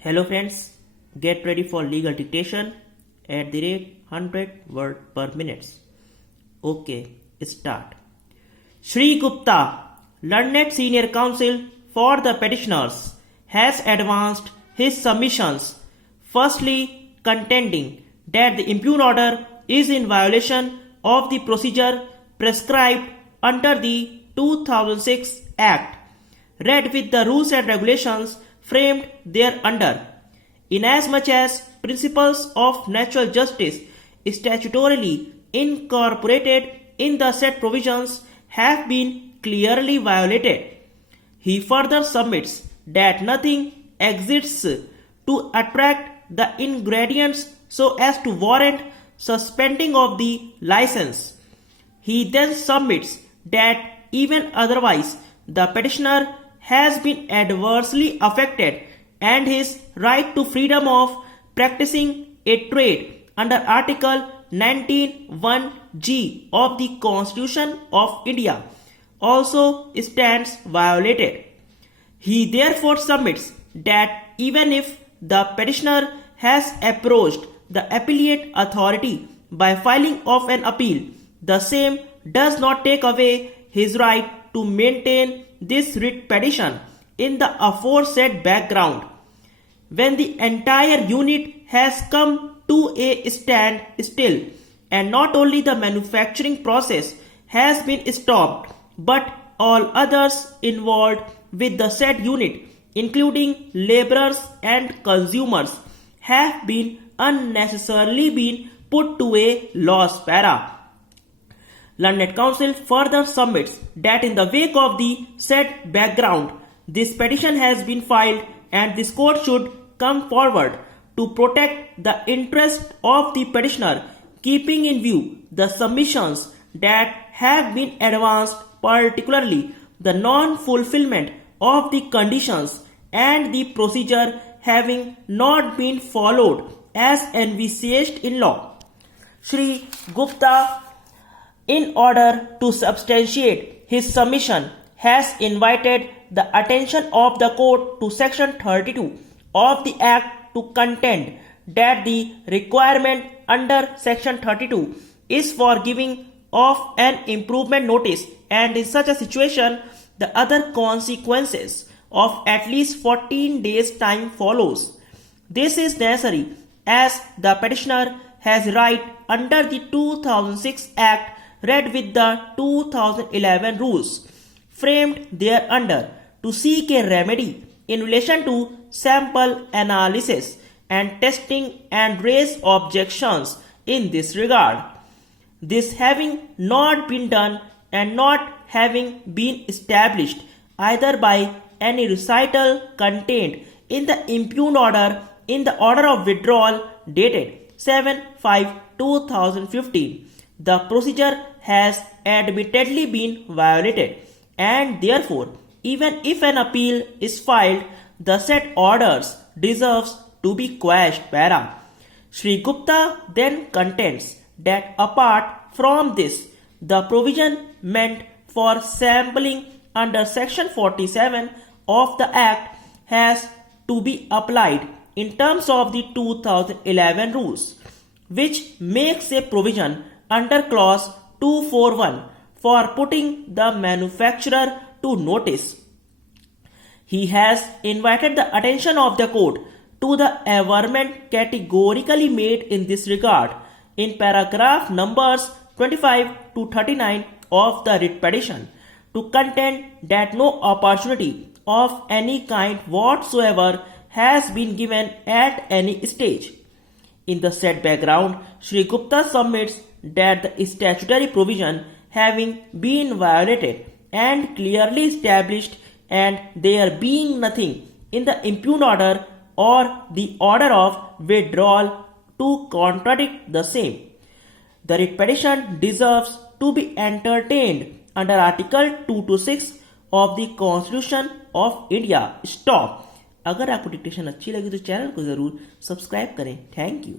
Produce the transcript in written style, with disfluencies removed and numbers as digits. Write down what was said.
Hello friends, get ready for legal dictation at the rate 100 word per minute. Okay, start. Shri Gupta, learned senior counsel for the petitioners, has advanced his submissions, firstly contending that the impugned order is in violation of the procedure prescribed under the 2006 Act, read with the rules and regulations framed thereunder, inasmuch as principles of natural justice statutorily incorporated in the said provisions have been clearly violated. He further submits that nothing exists to attract the ingredients so as to warrant suspending of the license. He then submits that even otherwise the petitioner has been adversely affected and his right to freedom of practicing a trade under Article 19(1)(g) of the Constitution of India also stands violated. He therefore submits that even if the petitioner has approached the appellate authority by filing of an appeal, the same does not take away his right to maintain this writ petition in the aforesaid background. When the entire unit has come to a stand still, and not only the manufacturing process has been stopped, but all others involved with the said unit, including laborers and consumers, have been unnecessarily been put to a loss para. Learned counsel further submits that in the wake of the said background, this petition has been filed and this court should come forward to protect the interest of the petitioner, keeping in view the submissions that have been advanced, particularly the non-fulfillment of the conditions and the procedure having not been followed as envisaged in law. Shri Gupta, in order to substantiate his submission, has invited the attention of the court to Section 32 of the Act to contend that the requirement under Section 32 is for giving of an improvement notice, and in such a situation the other consequences of at least 14 days time follows. This is necessary as the petitioner has right under the 2006 Act read with the 2011 rules framed thereunder to seek a remedy in relation to sample analysis and testing and raise objections in this regard. This having not been done and not having been established either by any recital contained in the impugned order in the order of withdrawal dated 7/5/2015, the procedure has admittedly been violated, and therefore even if an appeal is filed, the said orders deserves to be quashed para. Shri Gupta then contends that apart from this, the provision meant for sampling under Section 47 of the Act has to be applied in terms of the 2011 rules, which makes a provision under Clause 241 for putting the manufacturer to notice. He has invited the attention of the court to the averment categorically made in this regard in paragraph numbers 25 to 39 of the writ petition, to contend that no opportunity of any kind whatsoever has been given at any stage. In the said background, Shri Gupta submits that the statutory provision having been violated and clearly established, and there being nothing in the impugned order or the order of withdrawal to contradict the same, the writ petition deserves to be entertained under Article 226 of the Constitution of India. Stop. अगर आपको dictation अच्छी लगी तो channel को ज़रूर subscribe करें. Thank you.